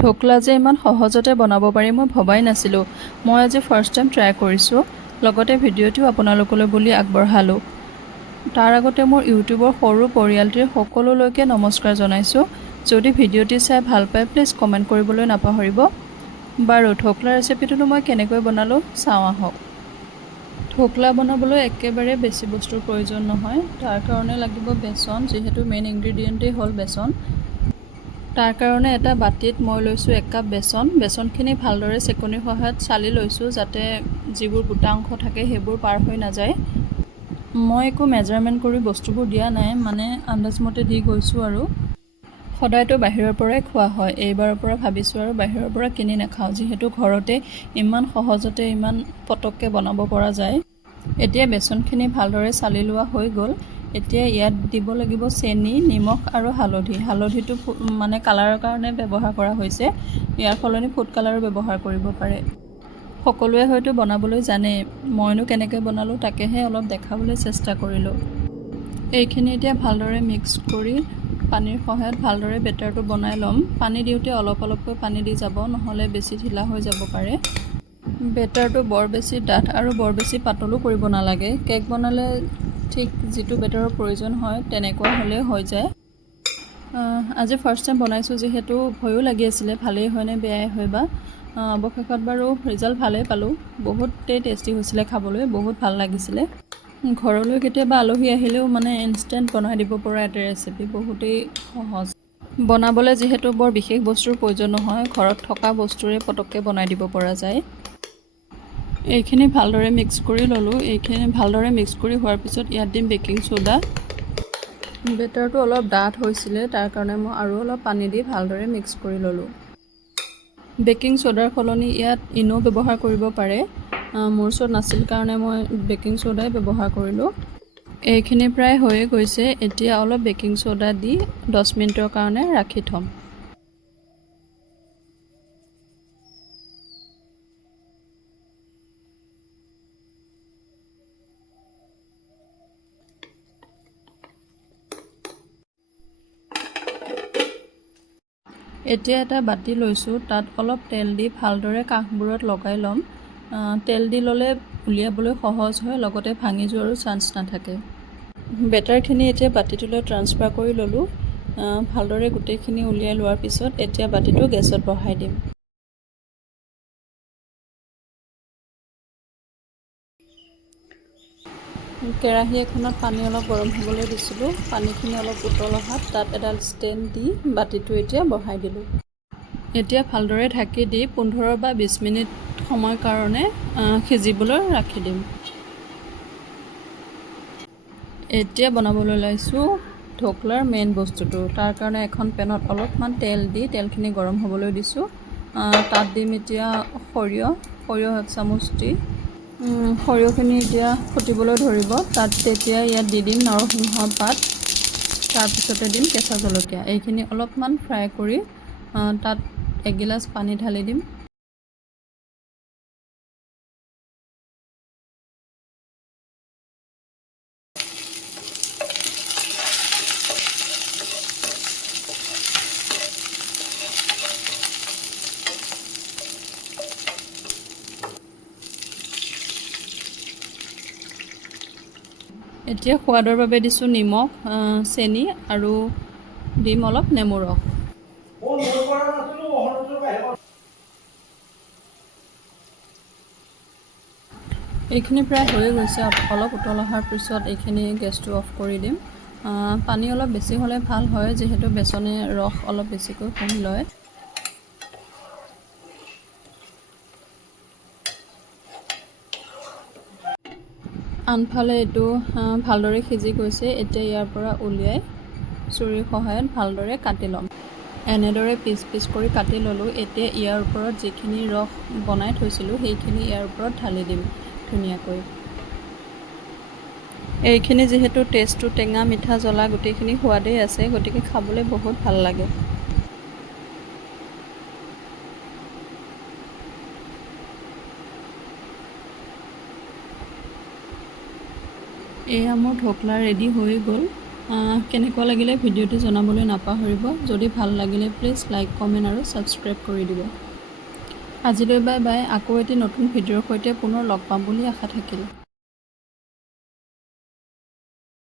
ঢোকলা যে ইমান সহজতে বনাব পাৰি মই ভবাই নাছিলোঁ। মই আজি ফাৰ্ষ্ট টাইম ট্ৰাই কৰিছোঁ, লগতে ভিডিঅ'টিও আপোনালোকলৈ বুলি আগবঢ়ালোঁ। তাৰ আগতে মোৰ ইউটিউবৰ সৰু পৰিয়ালটিৰ সকলোলৈকে নমস্কাৰ জনাইছোঁ। যদি ভিডিঅ'টি চাই ভাল পায় প্লিজ কমেণ্ট কৰিবলৈ নাপাহৰিব। বাৰু ঢোকলা ৰেচিপিটোনো মই কেনেকৈ বনালোঁ চাওঁ আহক। ঢোকলা বনাবলৈ একেবাৰে বেছি বস্তুৰ প্ৰয়োজন নহয়। তাৰ কাৰণে লাগিব বেচন, যিহেতু মেইন ইনগ্ৰিডিয়েণ্টেই হ'ল বেচন। তাৰ কাৰণে এটা বাতিত মই লৈছোঁ 1 কাপ বেচন। বেচনখিনি ভালদৰে চেকনিৰ সহায়ত চালি লৈছোঁ, যাতে যিবোৰ গোটা অংশ থাকে সেইবোৰ পাৰ হৈ নাযায়। মই একো মেজাৰমেণ্ট কৰি বস্তুবোৰ দিয়া নাই, মানে আন্দাজমতে দি গৈছোঁ আৰু। সদায়তো বাহিৰৰ পৰাই খোৱা হয়, এইবাৰৰ পৰা ভাবিছোঁ আৰু বাহিৰৰ পৰা কিনি নাখাওঁ, যিহেতু ঘৰতে ইমান সহজতে ইমান পটককৈ বনাব পৰা যায়। এতিয়া বেচনখিনি ভালদৰে চালি লোৱা হৈ গ'ল। এতিয়া ইয়াত দিব লাগিব চেনি, নিমখ আৰু হালধি। হালধিটো মানে কালাৰৰ কাৰণে ব্যৱহাৰ কৰা হৈছে, ইয়াৰ সলনি ফুড কালাৰো ব্যৱহাৰ কৰিব পাৰে। সকলোৱে হয়তো বনাবলৈ জানেই, মইনো কেনেকৈ বনালোঁ তাকেহে অলপ দেখাবলৈ চেষ্টা কৰিলোঁ। এইখিনি এতিয়া ভালদৰে মিক্স কৰি পানীৰ সহায়ত ভালদৰে বেটাৰটো বনাই ল'ম। পানী দিওঁতে অলপ অলপকৈ পানী দি যাব, নহ'লে বেছি ঢিলা হৈ যাব পাৰে। বেটাৰটো বৰ বেছি ডাঠ আৰু বৰ বেছি পাতলো কৰিব নালাগে। কেক বনালে ঠিক যিটো বেটাৰৰ প্ৰয়োজন হয় তেনেকুৱা হ'লেই হৈ যায়। আজি ফাৰ্ষ্ট টাইম বনাইছোঁ যিহেতু ভয়ো লাগি আছিলে ভালেই হয়নে বেয়াই হয় বা। অৱশেষত বাৰু ৰিজাল্ট ভালেই পালোঁ। বহুতেই টেষ্টি হৈছিলে খাবলৈ, বহুত ভাল লাগিছিলে। ঘৰলৈ কেতিয়াবা আলহী আহিলেও মানে ইনষ্টেণ্ট বনাই দিব পৰা এটা ৰেচিপি, বহুতেই সহজ। বনাবলৈ যিহেতু বৰ বিশেষ বস্তুৰ প্ৰয়োজন নহয়, ঘৰত থকা বস্তুৰে পটককৈ বনাই দিব পৰা যায়। এইখিনি ভালদৰে মিক্স কৰি ল'লোঁ। এইখিনি ভালদৰে মিক্স কৰি হোৱাৰ পিছত ইয়াত দিম বেকিং চ'ডা। বেটাৰটো অলপ ডাঠ হৈছিলে, তাৰ কাৰণে মই আৰু অলপ পানী দি ভালদৰে মিক্স কৰি ল'লোঁ। বেকিং চ'ডাৰ সলনি ইয়াত ইনো ব্যৱহাৰ কৰিব পাৰে। মোৰ ওচৰত নাছিল কাৰণে মই বেকিং চ'ডাই ব্যৱহাৰ কৰিলোঁ। এইখিনি প্ৰায় হৈয়ে গৈছে। এতিয়া অলপ বেকিং চ'ডা দি 10 মিনিটৰ কাৰণে ৰাখি থ'ম। এতিয়া এটা বাতি লৈছোঁ, তাত অলপ তেল দি ভালদৰে কাষবোৰত লগাই ল'ম। তেল দি ল'লে উলিয়াবলৈ সহজ হয়, লগতে ভাঙি যোৱাৰো চান্স নাথাকে। বেটাৰখিনি এতিয়া বাতিটোলৈ ট্ৰান্সফাৰ কৰি ল'লোঁ। ভালদৰে গোটেইখিনি উলিয়াই লোৱাৰ পিছত এতিয়া বাতিটো গেছত বহাই দিম। কেৰাহী এখনত পানী অলপ গৰম হ'বলৈ দিছিলোঁ। পানীখিনি অলপ উতল অহাত তাত এডাল ষ্টেণ্ড দি বাতিটো এতিয়া বহাই দিলোঁ। এতিয়া ভালদৰে ঢাকি দি 15 বা 20 মিনিট সময় কাৰণে সিজিবলৈ ৰাখি দিম। এতিয়া বনাবলৈ ওলাইছোঁ ঢোকলাৰ মেইন বস্তুটো। তাৰ কাৰণে এখন পেনত অলপমান তেল দি তেলখিনি গৰম হ'বলৈ দিছোঁ। তাত দিম এতিয়া সৰিয়হ 1 চামুচ দি। সৰিয়হখিনি এতিয়া ফুটিবলৈ ধৰিব, তেতিয়া ইয়াত দি দিম নৰসিংহ পাত, তাৰপিছতে দিম কেঁচা জলকীয়া। এইখিনি অলপমান ফ্ৰাই কৰি তাত 1 গিলাচ পানী ঢালি দিম। এতিয়া সোৱাদৰ বাবে দিছোঁ নিমখ, চেনি আৰু দিম অলপ নেমু ৰস। এইখিনি প্ৰায় হৈয়ে গৈছে। অলপ উতল অহাৰ পিছত এইখিনি গেছটো অফ কৰি দিম। পানী অলপ বেছি হ'লে ভাল হয়, যিহেতু বেচনে ৰস অলপ বেছিকৈ শুহি লয়। আনফালে এইটো ভালদৰে সিজি গৈছে। এতিয়া ইয়াৰ পৰা উলিয়াই চুৰিৰ সহায়ত ভালদৰে কাটি ল'ম। এনেদৰে পিচ পিচ কৰি কাটি ল'লোঁ। এতিয়া ইয়াৰ ওপৰত যিখিনি ৰস বনাই থৈছিলোঁ সেইখিনি ইয়াৰ ওপৰত ঢালি দিম ধুনীয়াকৈ। এইখিনি যিহেতু টেষ্টটো টেঙা, মিঠা, জ্বলা গোটেইখিনি সোৱাদেই আছে, গতিকে খাবলৈ বহুত ভাল লাগে। এয়া মোৰ ঢোকলা ৰেডি হৈ গ'ল। কেনেকুৱা লাগিলে ভিডিঅ'টো জনাবলৈ নাপাহৰিব। যদি ভাল লাগিলে প্লিজ লাইক কমেণ্ট আৰু ছাবস্ক্ৰাইব কৰি দিব। আজিলৈ বাই বাই। আকৌ এটি নতুন ভিডিঅ'ৰ সৈতে পুনৰ লগ পাম বুলি আশা থাকিল।